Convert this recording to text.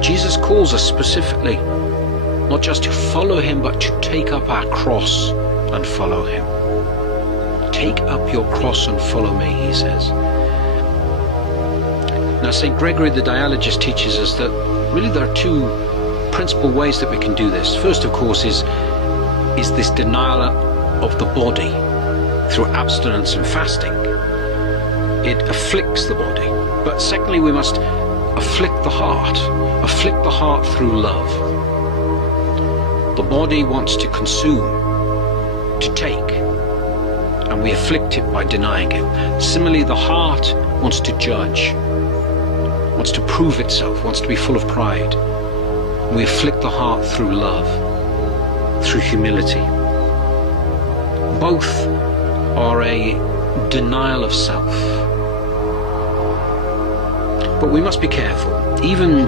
Jesus calls us specifically not just to follow him, but to take up our cross and follow him. Take up your cross and follow me, he says. Now, St. Gregory the Dialogist teaches us that really there are two principal ways that we can do this. First, of course, is this denial of the body through abstinence and fasting. It afflicts the body. But secondly, we must afflict the heart through love. The body wants to consume, to take, and we afflict it by denying it. Similarly, the heart wants to judge, wants to prove itself, wants to be full of pride. And we afflict the heart through love, through humility. Both are a denial of self. But we must be careful. Even